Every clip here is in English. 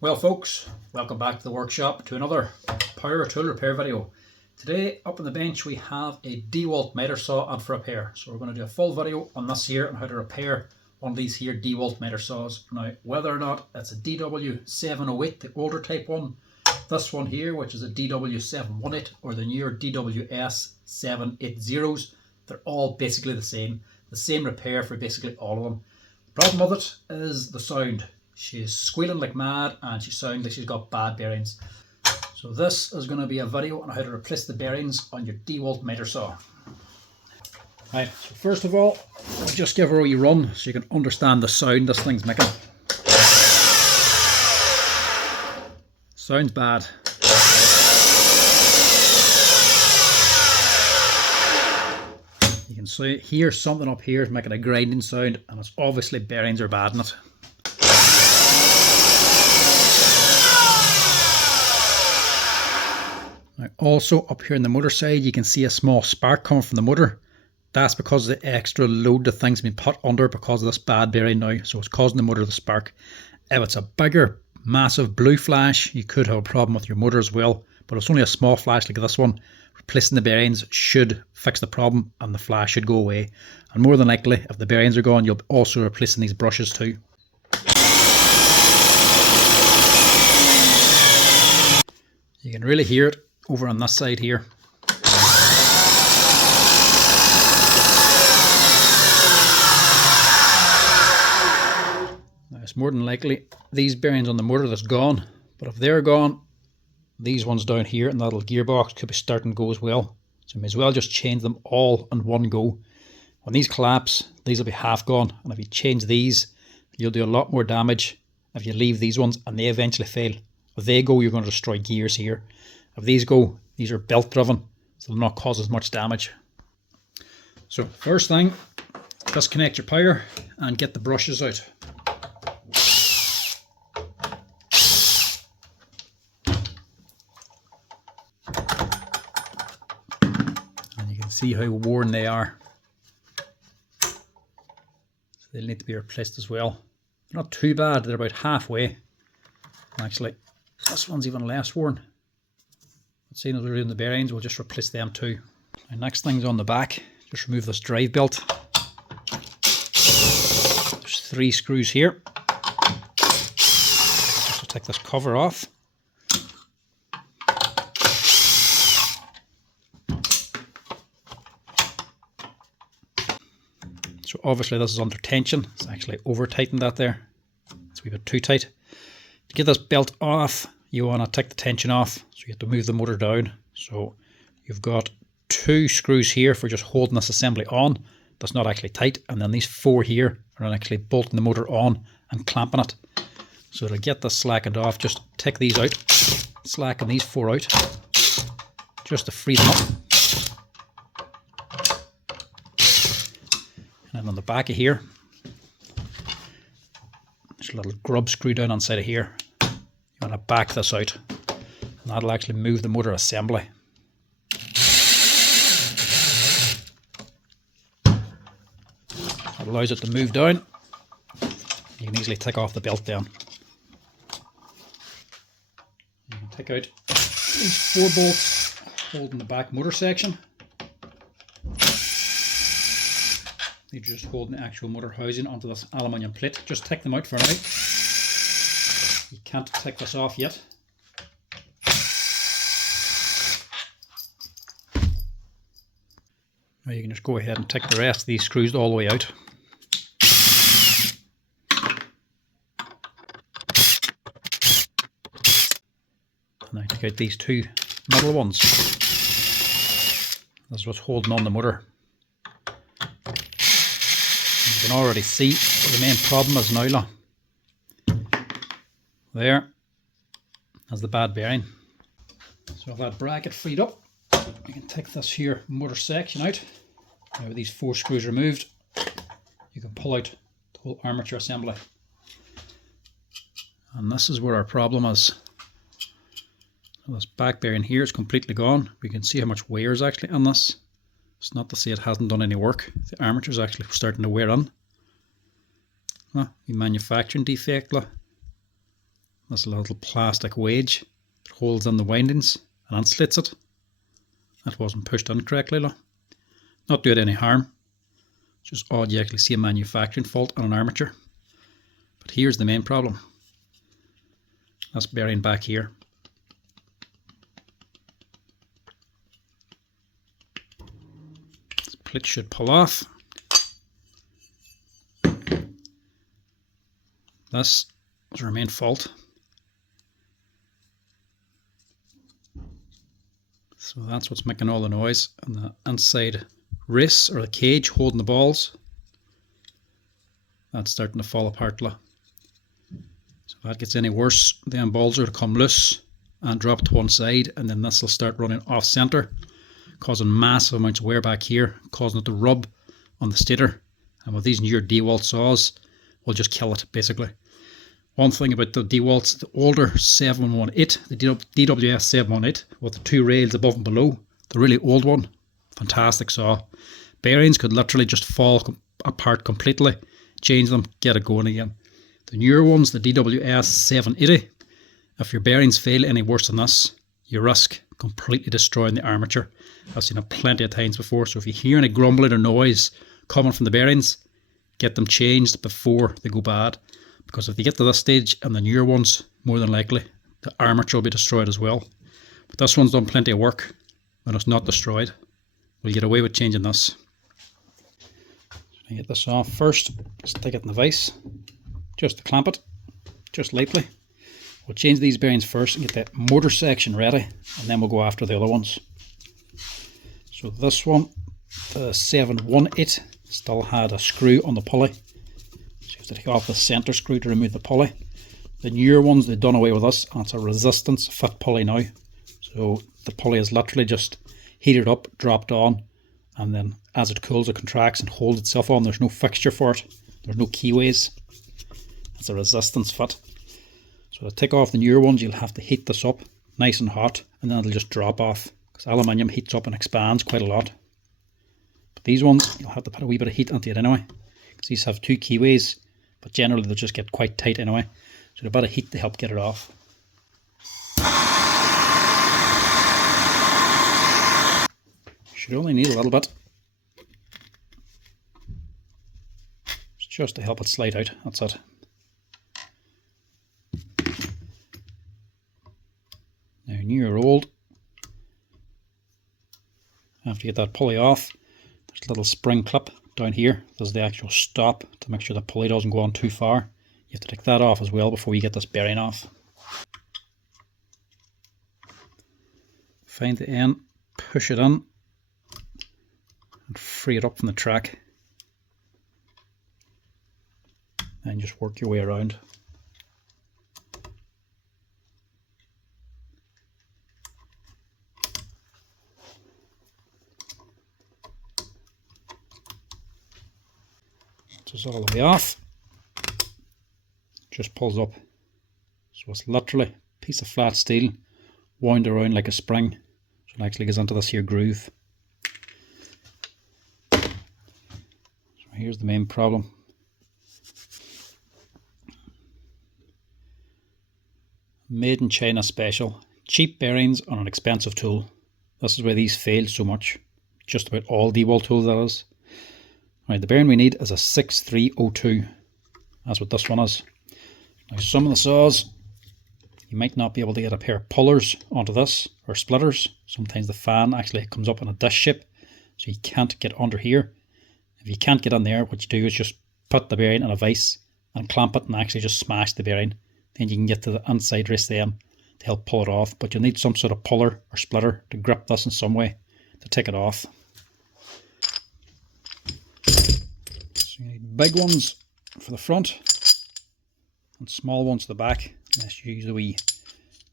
Well folks, welcome back to the workshop to another power tool repair video. Today up on the bench we have a Dewalt miter saw on for repair. So we're going to do a full video on this here on how to repair one of these here Dewalt miter saws. Now whether or not it's a DW708, the older type one, this one here which is a DW718 or the newer DWS780s, they're all basically the same repair for basically all of them. The problem with it is the sound. She's squealing like mad and she sounds like she's got bad bearings. So this is going to be a video on how to replace the bearings on your Dewalt miter saw. Right, so first of all, I'll just give her a wee run so you can understand the sound this thing's making. Sounds bad. You can hear something up here is making a grinding sound, and it's obviously bearings are bad in it. Now also up here on the motor side you can see a small spark coming from the motor. That's because of the extra load the thing's been put under because of this bad bearing now, so it's causing the motor to spark. If it's a bigger massive blue flash you could have a problem with your motor as well, but if it's only a small flash like this one, replacing the bearings should fix the problem and the flash should go away. And more than likely if the bearings are gone you'll also replacing these brushes too. You can really hear it over on this side here. Now it's more than likely these bearings on the motor that's gone, but if they're gone, these ones down here and that little gearbox could be starting to go as well. So you may as well just change them all in one go. When these collapse, these will be half gone, and if you change these, you'll do a lot more damage if you leave these ones and they eventually fail. If they go, you're going to destroy gears here. If these go, these are belt driven, so they'll not cause as much damage. So first thing, disconnect your power and get the brushes out. And you can see how worn they are. So they'll need to be replaced as well. They're not too bad, they're about halfway. Actually, this one's even less worn. Seeing as we're doing the bearings, we'll just replace them too. And next thing's on the back. Just remove this drive belt. There's 3 screws here. Just take this cover off. So obviously this is under tension. It's actually over tightened that there. It's a wee bit too tight. To get this belt off, you want to take the tension off, so you have to move the motor down. So you've got 2 screws here for just holding this assembly on. That's not actually tight, and then these 4 here are actually bolting the motor on and clamping it. So to get this slackened off, just take these out, slacken these 4 out, just to free them up. And then on the back of here, there's a little grub screw down on the side of here. You want to back this out, and that'll actually move the motor assembly. That allows it to move down. You can easily take off the belt down. You can take out these 4 bolts holding the back motor section. They're just holding the actual motor housing onto this aluminium plate. Just take them out for now. You can't take this off yet. Now you can just go ahead and take the rest of these screws all the way out. Now take out these 2 middle ones. This is what's holding on the motor. You can already see what the main problem is now. There, that's the bad bearing. So with that bracket freed up, we can take this here motor section out. Now with these 4 screws removed, you can pull out the whole armature assembly. And this is where our problem is. So this back bearing here is completely gone. We can see how much wear is actually on this. It's not to say it hasn't done any work. The armature is actually starting to wear on. The manufacturing defect. This little plastic wedge that holds in the windings and insulates it. That wasn't pushed in correctly. Not doing any harm. It's just odd you actually see a manufacturing fault on an armature. But here's the main problem. This bearing back here. This plate should pull off. This is our main fault. So that's what's making all the noise. And the inside race, or the cage holding the balls, that's starting to fall apart. So if that gets any worse, then balls are to come loose and drop to one side, and then this will start running off centre, causing massive amounts of wear back here, causing it to rub on the stator. And with these newer Dewalt saws, we'll just kill it basically. One thing about the Dewalts, the older 718, the DWS718 with the two rails above and below, the really old one, fantastic saw. Bearings could literally just fall apart completely, change them, get it going again. The newer ones, the DWS780, if your bearings fail any worse than this, you risk completely destroying the armature. I've seen it plenty of times before, so if you hear any grumbling or noise coming from the bearings, get them changed before they go bad. Because if they get to this stage and the newer ones, more than likely, the armature will be destroyed as well. But this one's done plenty of work and it's not destroyed. We'll get away with changing this. So get this off first, stick it in the vise, just to clamp it, just lightly. We'll change these bearings first and get that motor section ready, and then we'll go after the other ones. So this one, the 718, still had a screw on the pulley. So you have to take off the centre screw to remove the pulley. The newer ones, they've done away with this, and it's a resistance fit pulley now. So the pulley is literally just heated up, dropped on, and then as it cools it contracts and holds itself on. There's no fixture for it, there's no keyways. It's a resistance fit. So to take off the newer ones, you'll have to heat this up nice and hot, and then it'll just drop off, because aluminium heats up and expands quite a lot. But these ones, you'll have to put a wee bit of heat into it anyway, because these have two keyways, but generally they'll just get quite tight anyway. So a bit of heat to help get it off. Should only need a little bit. It's just to help it slide out, that's it. Now new or old, after you get that pulley off, there's a little spring clip down here. There's the actual stop to make sure the pulley doesn't go on too far. You have to take that off as well before you get this bearing off. Find the end, push it in, and free it up from the track. And just work your way around. Just all the way off. Just pulls up. So it's literally a piece of flat steel wound around like a spring. So it actually goes into this here groove. So here's the main problem. Made in China special. Cheap bearings on an expensive tool. This is where these fail so much. Just about all Dewalt tools, that is. Right, the bearing we need is a 6302. That's what this one is. Now some of the saws, you might not be able to get a pair of pullers onto this, or splitters. Sometimes the fan actually comes up in a disc shape, so you can't get under here. If you can't get in there, what you do is just put the bearing in a vise and clamp it and actually just smash the bearing. Then you can get to the inside race then to help pull it off. But you'll need some sort of puller or splitter to grip this in some way to take it off. So you need big ones for the front and small ones to the back. Unless you use the wee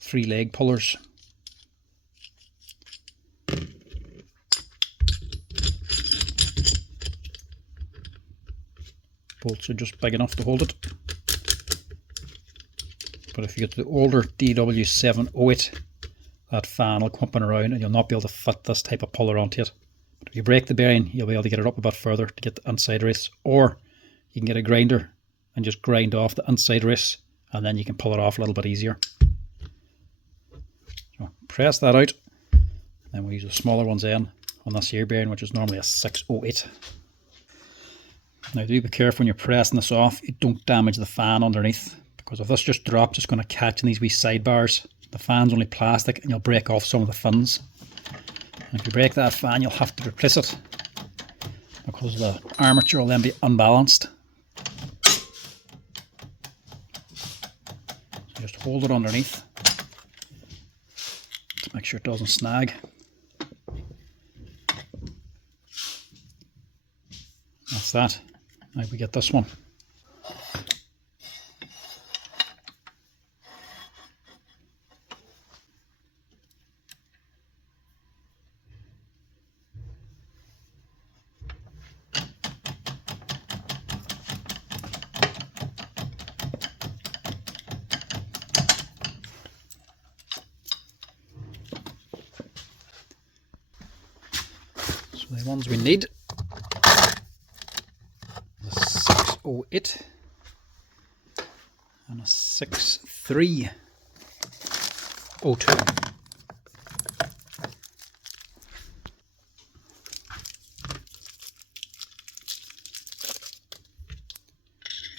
3-leg pullers. Bolts are just big enough to hold it. But if you get to the older DW708, that fan will come up and around and you'll not be able to fit this type of puller onto it. But if you break the bearing, you'll be able to get it up a bit further to get the inside race, or you can get a grinder and just grind off the inside race and then you can pull it off a little bit easier. So press that out, then we'll use the smaller ones in on this here bearing, which is normally a 608. Now do be careful when you're pressing this off, you don't damage the fan underneath, because if this just drops, it's going to catch in these wee sidebars. The fan's only plastic and you'll break off some of the fins. And if you break that fan, you'll have to replace it, because the armature will then be unbalanced. So just hold it underneath to make sure it doesn't snag. That's that. Now we get this one. So the ones we need, the 608 and a 6302.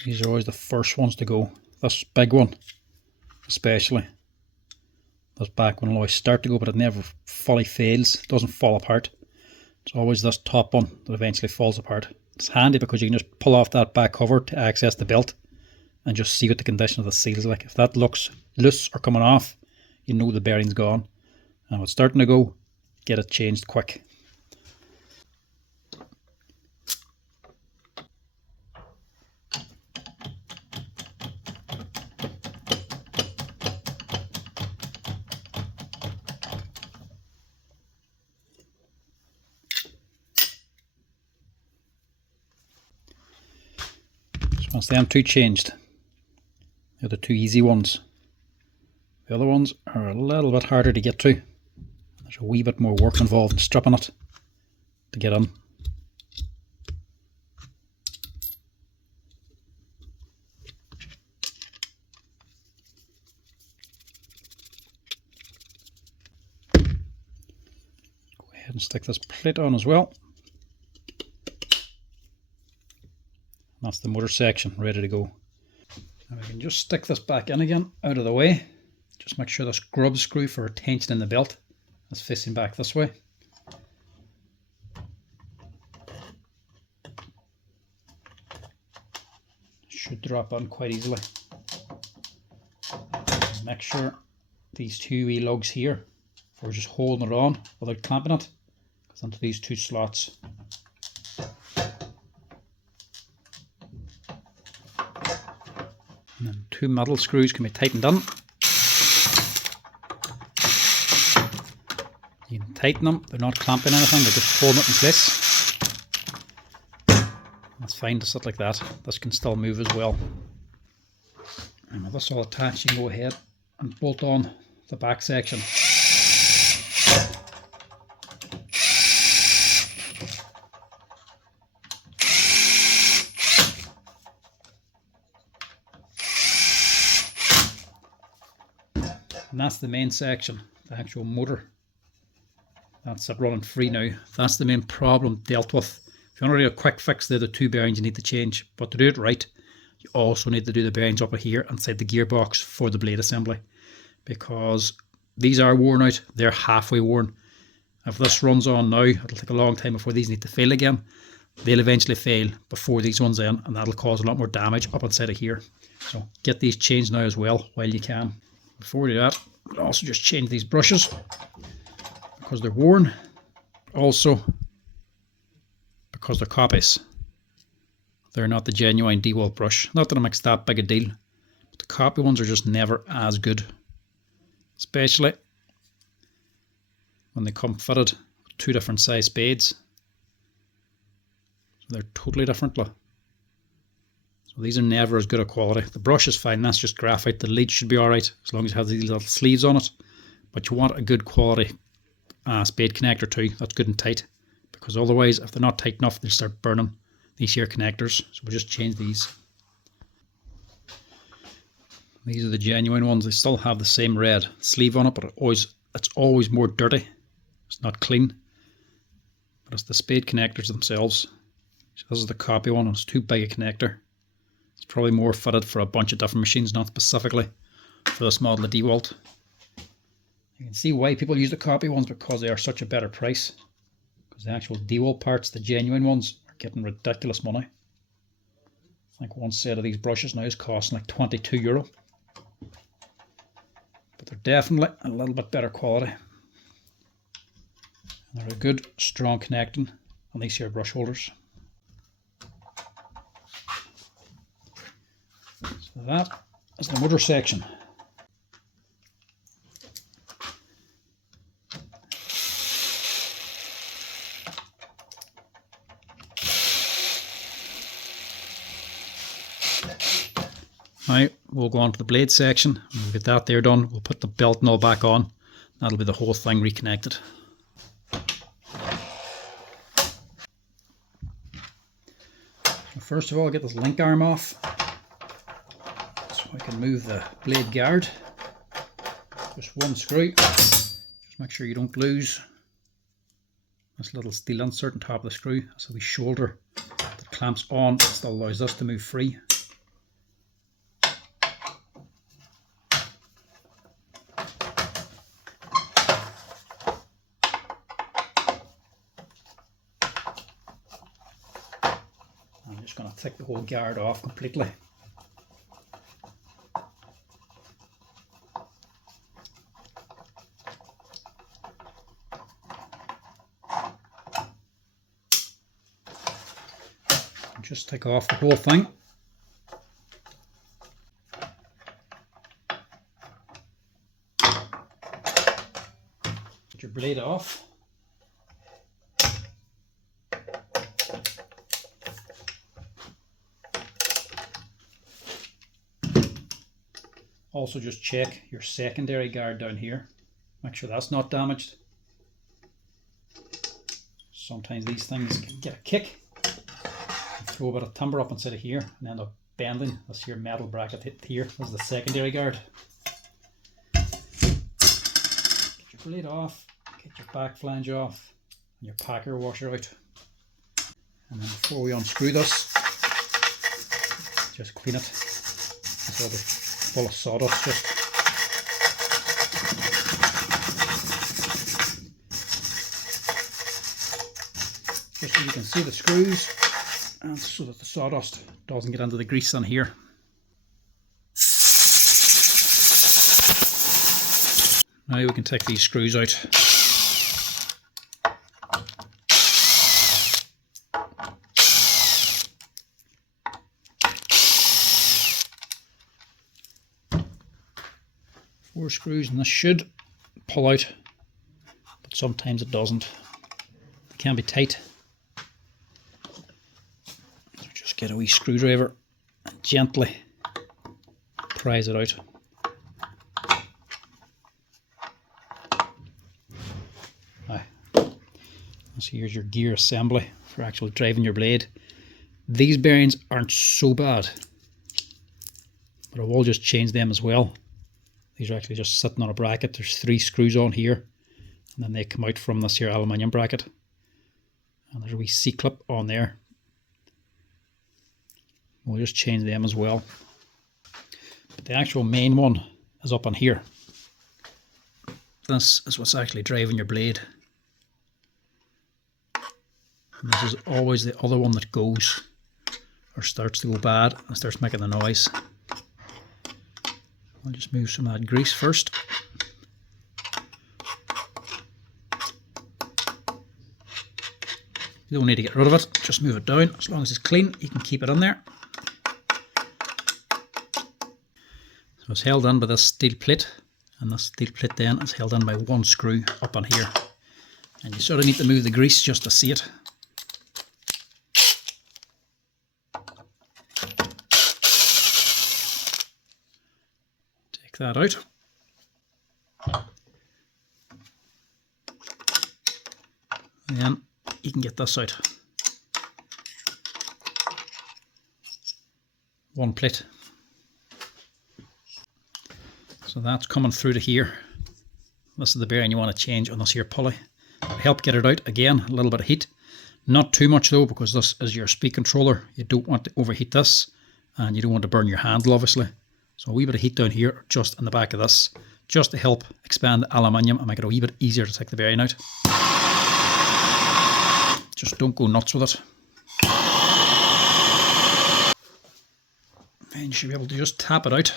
These are always the first ones to go. This big one especially. This back one will always start to go, but it never fully fails. It doesn't fall apart. It's always this top one that eventually falls apart. It's handy because you can just pull off that back cover to access the belt and just see what the condition of the seal is like. If that looks loose or coming off, you know the bearing's gone. And if it's starting to go, get it changed quick. Once them two changed, they're the two easy ones. The other ones are a little bit harder to get to. There's a wee bit more work involved in stripping it to get in. Go ahead and stick this plate on as well. That's the motor section ready to go. Now we can just stick this back in again out of the way. Just make sure this grub screw for tension in the belt is facing back this way. Should drop in quite easily. Make sure these two wee lugs here, we're just holding it on without clamping it, goes into these two slots. And then two metal screws can be tightened in. You can tighten them, they're not clamping anything, they're just holding it in place. That's fine to sit like that. This can still move as well. And with this all attached, you can go ahead and bolt on the back section. And that's the main section, the actual motor. That's it running free now. That's the main problem dealt with. If you want to do a quick fix, they're the two bearings you need to change. But to do it right, you also need to do the bearings up here inside the gearbox for the blade assembly. Because these are worn out, they're halfway worn. If this runs on now, it'll take a long time before these need to fail again. They'll eventually fail before these ones in, and that'll cause a lot more damage up inside of here. So get these changed now as well while you can. Before we do that, we'll also just change these brushes because they're worn. Also, because they're copies. They're not the genuine Dewalt brush. Not that it makes that big a deal, but the copy ones are just never as good. Especially when they come fitted with two different size spades. So they're totally different. So these are never as good a quality. The brush is fine, that's just graphite. The lead should be alright as long as it has these little sleeves on it. But you want a good quality spade connector too, that's good and tight. Because otherwise, if they're not tight enough, they'll start burning these here connectors. So we'll just change these. These are the genuine ones. They still have the same red sleeve on it, but it's always more dirty. It's not clean. But it's the spade connectors themselves. So this is the copy one, and it's too big a connector. It's probably more fitted for a bunch of different machines, not specifically for this model of Dewalt. You can see why people use the copy ones, because they are such a better price. Because the actual Dewalt parts, the genuine ones, are getting ridiculous money. I think one set of these brushes now is costing like €22. But they're definitely a little bit better quality. And they're a good, strong connecting on these here brush holders. So that is the motor section. Now we'll go on to the blade section. When we get that there done, we'll put the belt and all back on. That'll be the whole thing reconnected. So first of all, get this link arm off, so I can move the blade guard. Just one screw. Just make sure you don't lose this little steel insert on top of the screw. That's a wee shoulder that clamps on. It still allows this to move free. I'm just going to take the whole guard off completely. And just take off the whole thing. Get your blade off. Also just check your secondary guard down here. Make sure that's not damaged. Sometimes these things can get a kick. Throw a bit of timber up inside of here and end up bending this here metal bracket here. This is the secondary guard. Get your blade off, get your back flange off, and your packer washer out. And then before we unscrew this, just clean it. It's all full of sawdust. Just so you can see the screws, and so that the sawdust doesn't get into the grease on here. Now we can take these screws out. Four screws, and this should pull out, but sometimes it doesn't. It can be tight. So just get a wee screwdriver and gently prise it out. Now, so here's your gear assembly for actually driving your blade. These bearings aren't so bad, but I will just change them as well. These are actually just sitting on a bracket. There's 3 screws on here, and then they come out from this here aluminium bracket. And there's a wee C-clip on there. We'll just change them as well. But the actual main one is up on here. This is what's actually driving your blade. And this is always the other one that goes, or starts to go bad, and starts making the noise. I'll just move some of that grease first. You don't need to get rid of it, just move it down. As long as it's clean, you can keep it in there. So it's held in by this steel plate, and this steel plate then is held in by one screw up on here. And you sort of need to move the grease just to see it. That out. And then you can get this out. One plate. So that's coming through to here. This is the bearing you want to change on this here pulley. Help get it out. Again, a little bit of heat. Not too much though, because this is your speed controller. You don't want to overheat this, and you don't want to burn your handle obviously. So a wee bit of heat down here, just in the back of this, just to help expand the aluminium and make it a wee bit easier to take the bearing out. Just don't go nuts with it. And you should be able to just tap it out.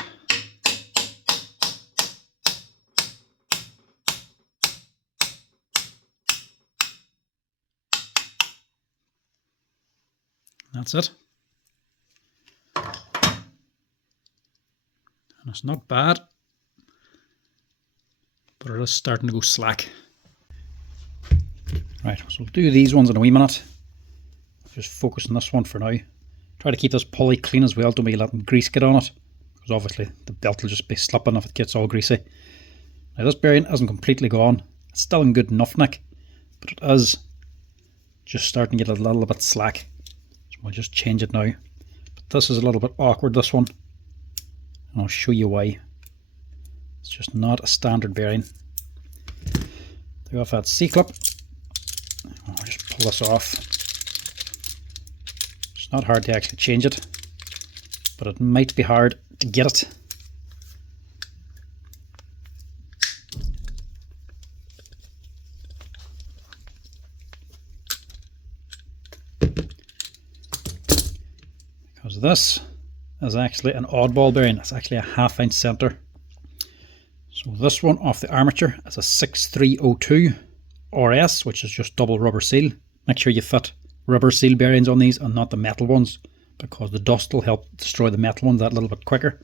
That's it. And it's not bad, but it is starting to go slack. Right, so we'll do these ones in a wee minute. Just focus on this one for now. Try to keep this pulley clean as well. Don't be letting grease get on it, because obviously the belt will just be slipping if it gets all greasy. Now this bearing isn't completely gone. It's still in good enough nick, but it is just starting to get a little bit slack. So we'll just change it now. But this is a little bit awkward, this one. And I'll show you why. It's just not a standard bearing. Take off that C-clip. I'll just pull this off. It's not hard to actually change it, but it might be hard to get it. Because this is actually an oddball bearing. It's actually a 1/2 inch center. So this one off the Armature is a 6302 RS, which is just double rubber seal. Make sure you fit rubber seal bearings on these and not the metal ones, because the dust will help destroy the metal ones that little bit quicker.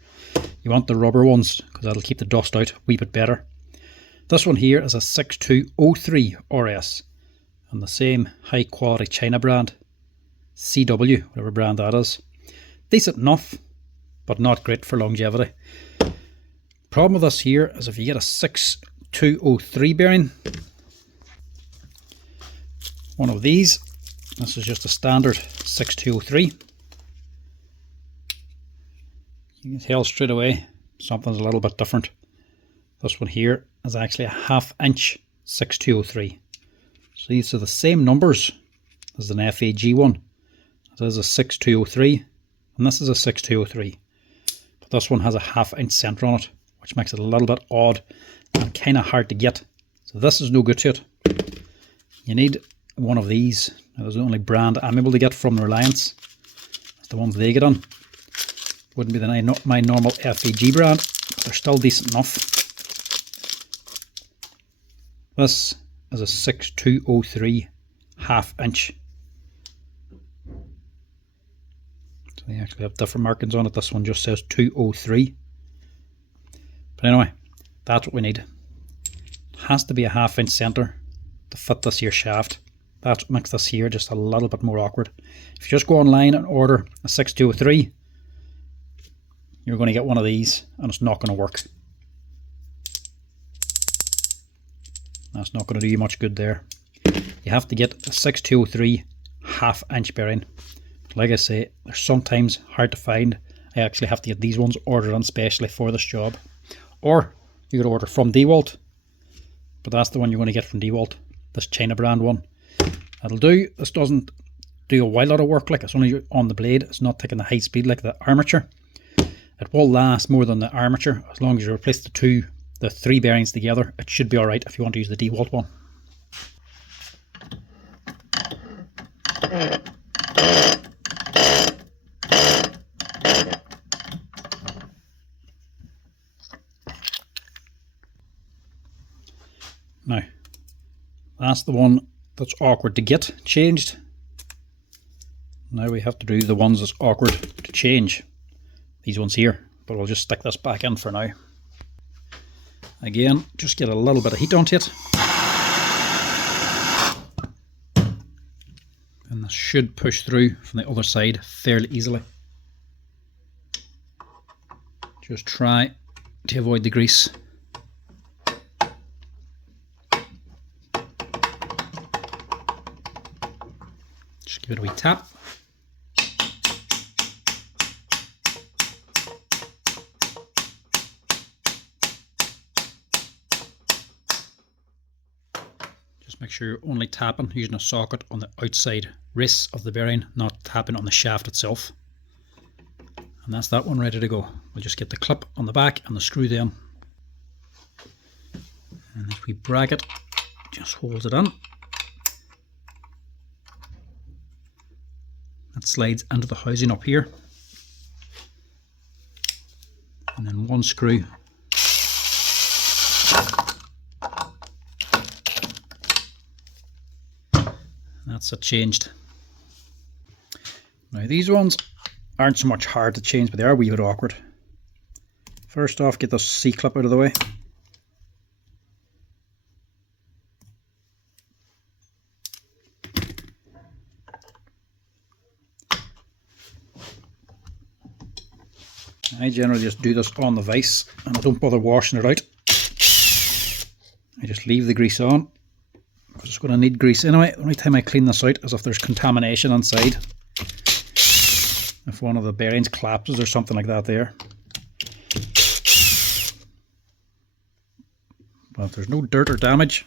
You want the rubber ones because that'll keep the dust out a wee bit better. This one here is a 6203 RS and the same high quality China brand, CW, whatever brand that is. Decent enough, but not great for longevity. Problem with this here is if you get a 6203 bearing, one of these, this is just a standard 6203, you can tell straight away something's a little bit different. This one here is actually a 1/2 inch 6203. So these are the same numbers as an FAG one. It is a 6203 and this is a 6203. But this one has a 1/2 inch center on it, which makes it a little bit odd and kind of hard to get. So this is no good to it. You need one of these. Now, there's the only brand I'm able to get from Reliance. It's the ones they get on. Wouldn't be my normal FAG brand, but they're still decent enough. This is a 6203 1/2 inch. So they actually have different markings on it. This one just says 203. But anyway, that's what we need. It has to be a 1/2 inch center to fit this here shaft. That's what makes this here just a little bit more awkward. If you just go online and order a 6203, you're going to get one of these and it's not going to work. That's not going to do you much good there. You have to get a 6203 1/2 inch bearing. Like I say, they're sometimes hard to find. I actually have to get these ones ordered on specially for this job. Or you could order from Dewalt, but that's the one you're going to get from Dewalt, this China brand one. That'll do. This doesn't do a wild lot of work, like it's only on the blade. It's not taking the high speed like the Armature. It will last more than the Armature as long as you replace the three bearings together. It should be alright if you want to use the Dewalt one. Now, that's the one that's awkward to get changed. Now we have to do the ones that's awkward to change. These ones here, but we'll just stick this back in for now. Again, just get a little bit of heat onto it. And this should push through from the other side fairly easily. Just try to avoid the grease. Just give it a wee tap. Just make sure you're only tapping using a socket on the outside wrists of the bearing, not tapping on the shaft itself. And that's that one ready to go. We'll just get the clip on the back and the screw then. And this wee bracket just holds it in. That slides into the housing up here. And then one screw. That's it changed. Now these ones aren't so much hard to change, but they are a wee bit awkward. First off, get the C-clip out of the way. I generally just do this on the vise and I don't bother washing it out. I just leave the grease on because it's going to need grease anyway. The only time I clean this out is if there's contamination inside. If one of the bearings collapses or something like that there. But if there's no dirt or damage,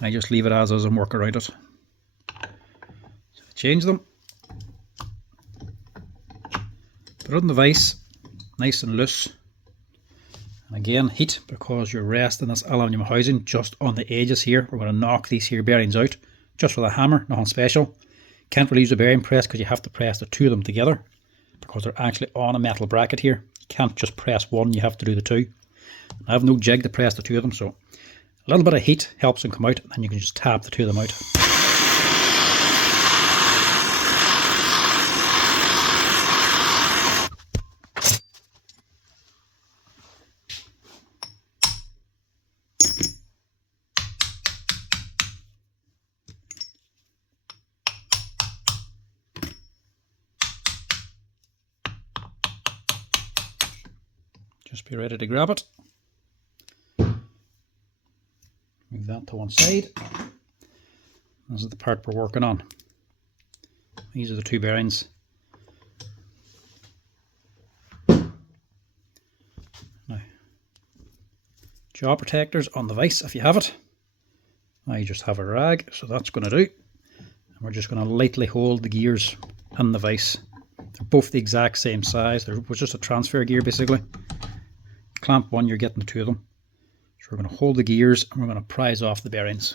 I just leave it as is and work around it. So change them. Put it on the vise, nice and loose. And again, heat, because you're resting this aluminium housing just on the edges here. We're going to knock these here bearings out just with a hammer, nothing special. Can't really use a bearing press because you have to press the two of them together because they're actually on a metal bracket here. You can't just press one, you have to do the two. I have no jig to press the two of them, so a little bit of heat helps them come out, and then you can just tap the two of them out. Just be ready to grab it. Move that to one side. This is the part we're working on. These are the two bearings. Now, jaw protectors on the vise if you have it. I just have a rag, so that's going to do. And we're just going to lightly hold the gears in the vise. They're both the exact same size. There was just a transfer gear basically. Clamp one, you're getting the two of them. So we're going to hold the gears and we're going to prise off the bearings.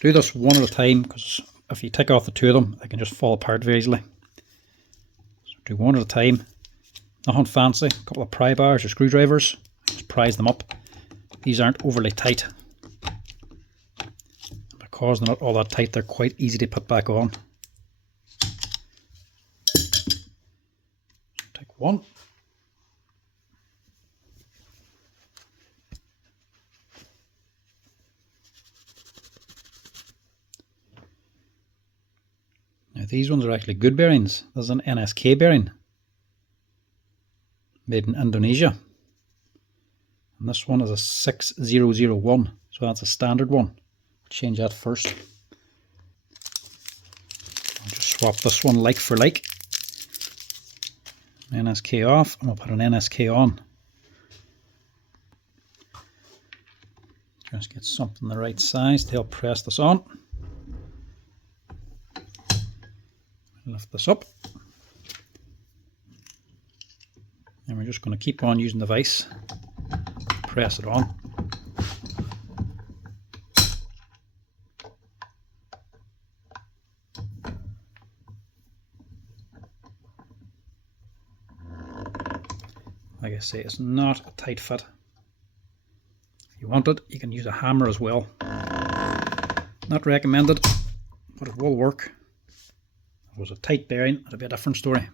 Do this one at a time, because if you take off the two of them, they can just fall apart very easily. So do one at a time. Nothing fancy. A couple of pry bars or screwdrivers. Just prise them up. These aren't overly tight. Because they're not all that tight, they're quite easy to put back on. Take one. Now these ones are actually good bearings. This is an NSK bearing, made in Indonesia. And this one is a 6001, so that's a standard one. Change that first. I'll just swap this one like for like. NSK off, and we'll put an NSK on. Just get something the right size to help press this on. Lift this up, and we're just going to keep on using the vise, press it on. Like I say, it's not a tight fit. If you want it, you can use a hammer as well. Not recommended, but it will work. If it was a tight bearing, it'd be a different story.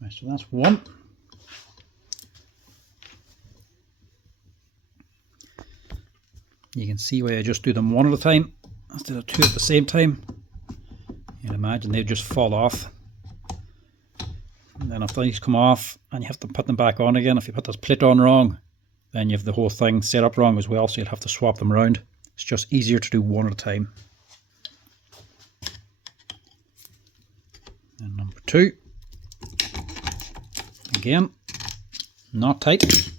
Right, so that's one. You can see why I just do them one at a time instead of two at the same time. You can imagine they'd just fall off. And then if these come off and you have to put them back on again, if you put this plate on wrong, then you have the whole thing set up wrong as well, so you'll have to swap them around. It's just easier to do one at a time. And number 2, again, not tight.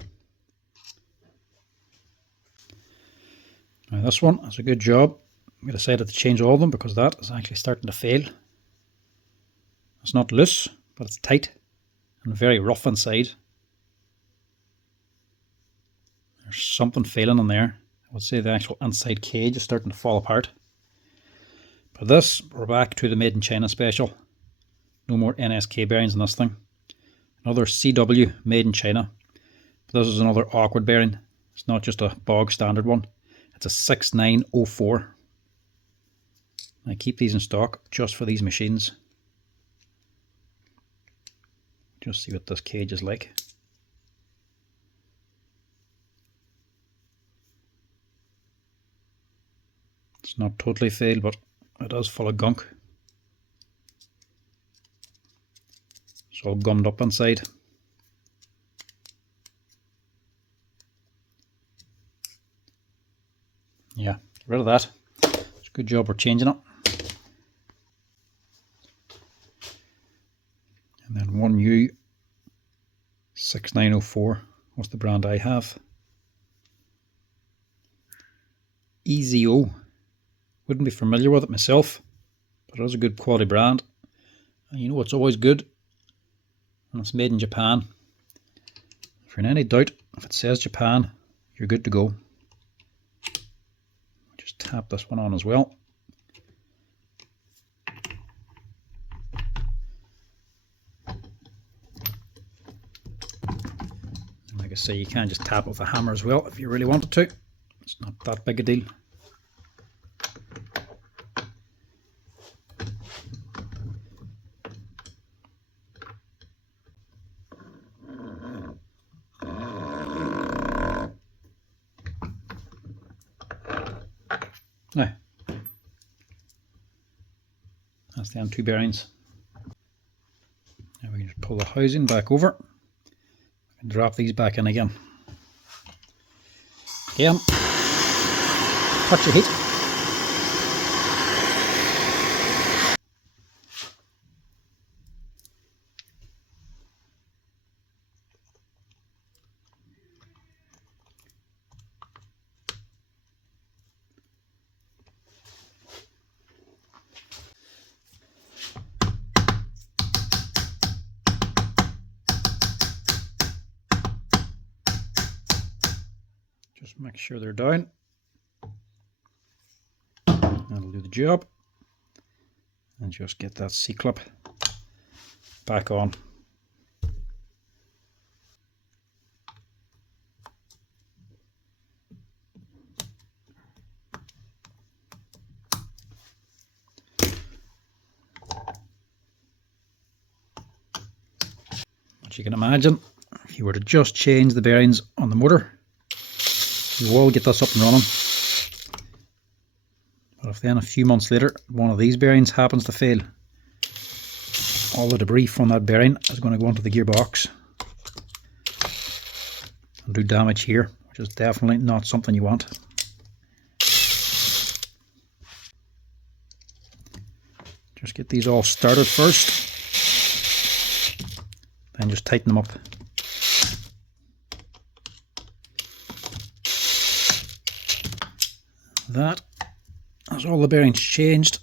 Now this one is a good job. I decided to change all of them because that is actually starting to fail. It's not loose, but it's tight and very rough inside. There's something failing in there. I would say the actual inside cage is starting to fall apart. But this, we're back to the Made in China special. No more NSK bearings in this thing. Another CW Made in China. But this is another awkward bearing. It's not just a bog standard one. It's a 6904. I keep these in stock just for these machines. Just see what this cage is like. It's not totally failed, but it is full of gunk. It's all gummed up inside. Yeah, get rid of that. It's a good job we're changing it. And then one new 6904. What's the brand I have? EZO. Wouldn't be familiar with it myself, but it is a good quality brand. And you know it's always good when it's made in Japan. If you're in any doubt, if it says Japan, you're good to go. Just tap this one on as well. And like I say, you can just tap it with a hammer as well if you really wanted to. It's not that big a deal. Now, that's the M2 bearings. Now we can just pull the housing back over and drop these back in again. Again, touch of heat. Just make sure they're down. That'll do the job. And just get that C-clip back on. As you can imagine, if you were to just change the bearings on the motor, you will get this up and running. But if then a few months later one of these bearings happens to fail, all the debris from that bearing is going to go into the gearbox and do damage here, which is definitely not something you want. Just get these all started first, then just tighten them up. That is all the bearings changed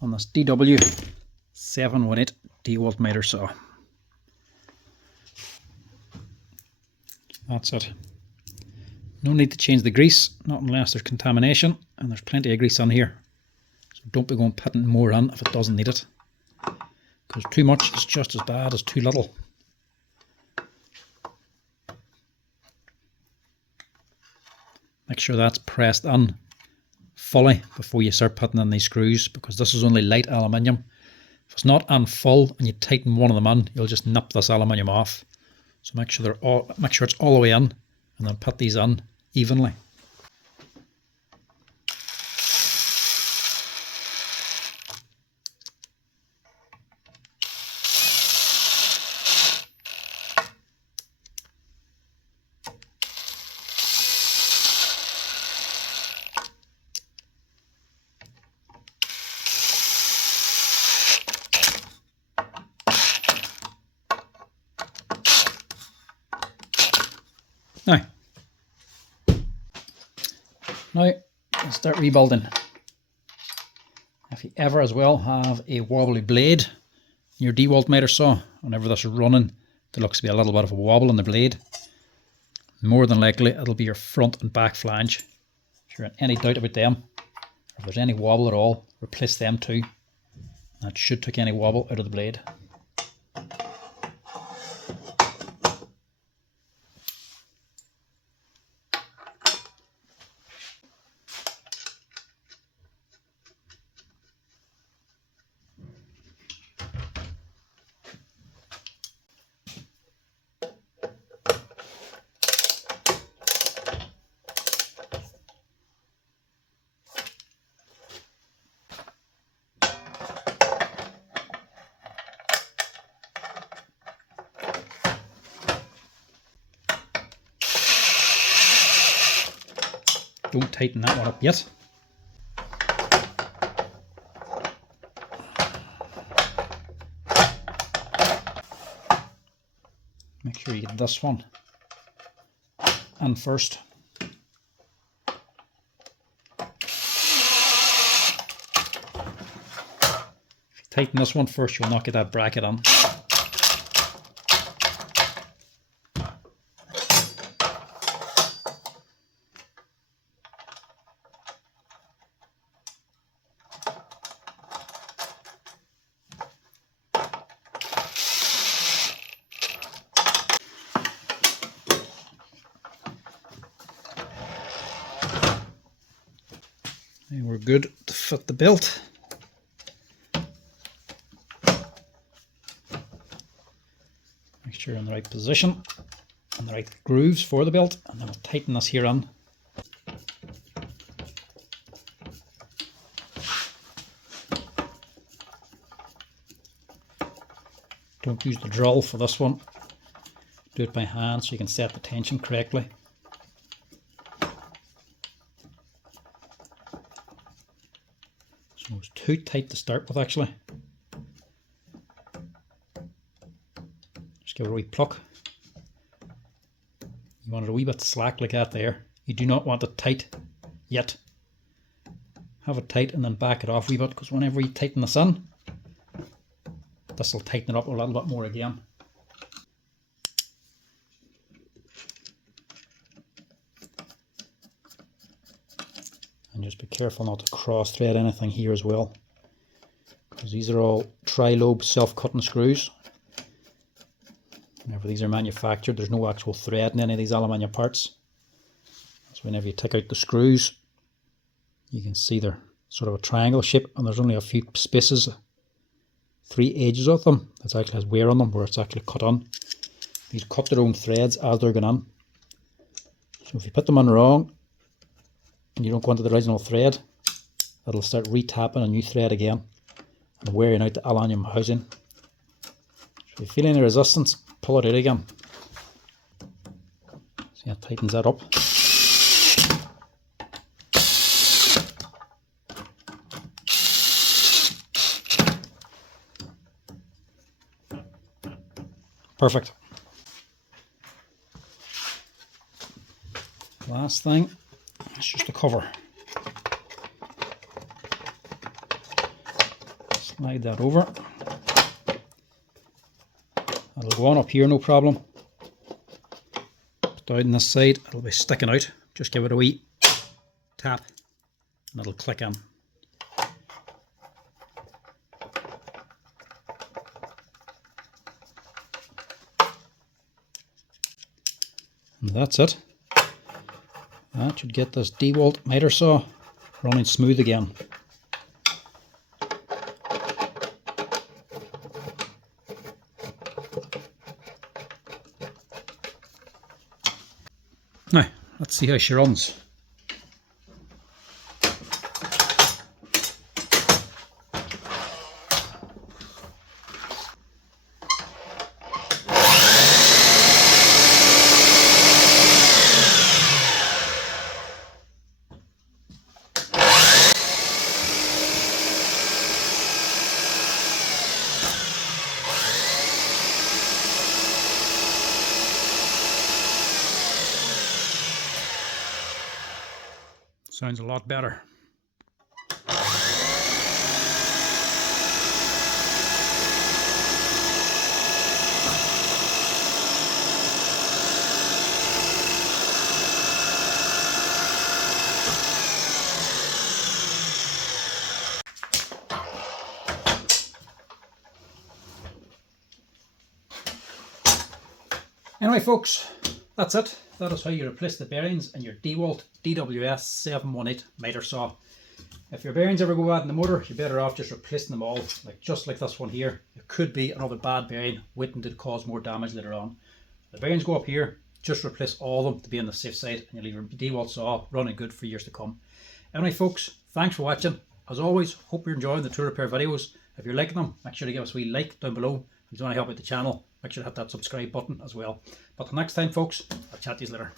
on this DW718 Dewalt Miter saw. That's it. No need to change the grease, not unless there's contamination, and there's plenty of grease on here. So don't be going putting more on if it doesn't need it, because too much is just as bad as too little. Make sure that's pressed in fully before you start putting in these screws, because this is only light aluminium. If it's not in full and you tighten one of them in, you'll just nip this aluminium off. So make sure it's all the way in, and then put these in evenly. Now let's start rebuilding. If you ever as well have a wobbly blade in your Dewalt miter saw, whenever this is running, there looks to be a little bit of a wobble in the blade. More than likely it'll be your front and back flange. If you're in any doubt about them, or if there's any wobble at all, replace them too. That should take any wobble out of the blade. Don't tighten that one up yet. Make sure you get this one in first. If you tighten this one first, you'll not get that bracket on. And we're good to fit the belt. Make sure you're in the right position and the right grooves for the belt, and then we'll tighten this here on. Don't use the drill for this one. Do it by hand so you can set the tension correctly. So it's too tight to start with actually. Just give it a wee pluck. You want it a wee bit slack like that there. You do not want it tight yet. Have it tight and then back it off a wee bit, because whenever you tighten this in, this will tighten it up a little bit more again. And just be careful not to cross thread anything here as well, because these are all tri-lobe self-cutting screws. Whenever these are manufactured, there's no actual thread in any of these aluminium parts. So whenever you take out the screws, you can see they're sort of a triangle shape, and there's only a few spaces, 3 edges of them that actually has wear on them where it's actually cut on. These cut their own threads as they're going on. So if you put them on wrong and you don't go into the original thread, it'll start re-tapping a new thread again and wearing out the aluminium housing. So if you feel any resistance, pull it out again. See how it tightens that up. Perfect. Last thing, it's just the cover. Slide that over. It'll go on up here, no problem. But down on this side, it'll be sticking out. Just give it a wee tap and it'll click in. And that's it. That should get this Dewalt miter saw running smooth again. Now, let's see how she runs. Sounds a lot better. Anyway folks, that's it. That is how you replace the bearings in your Dewalt DW718 Miter saw. If your bearings ever go bad in the motor, you're better off just replacing them all, just like this one here. It could be another bad bearing waiting to cause more damage later on. The bearings go up here, just replace all of them to be on the safe side, and you'll leave your Dewalt saw running good for years to come. Anyway folks, thanks for watching. As always, hope you're enjoying the tool repair videos. If you're liking them, make sure to give us a wee like down below. If you want to help out the channel, make sure to hit that subscribe button as well. But till next time folks, I'll chat to you later.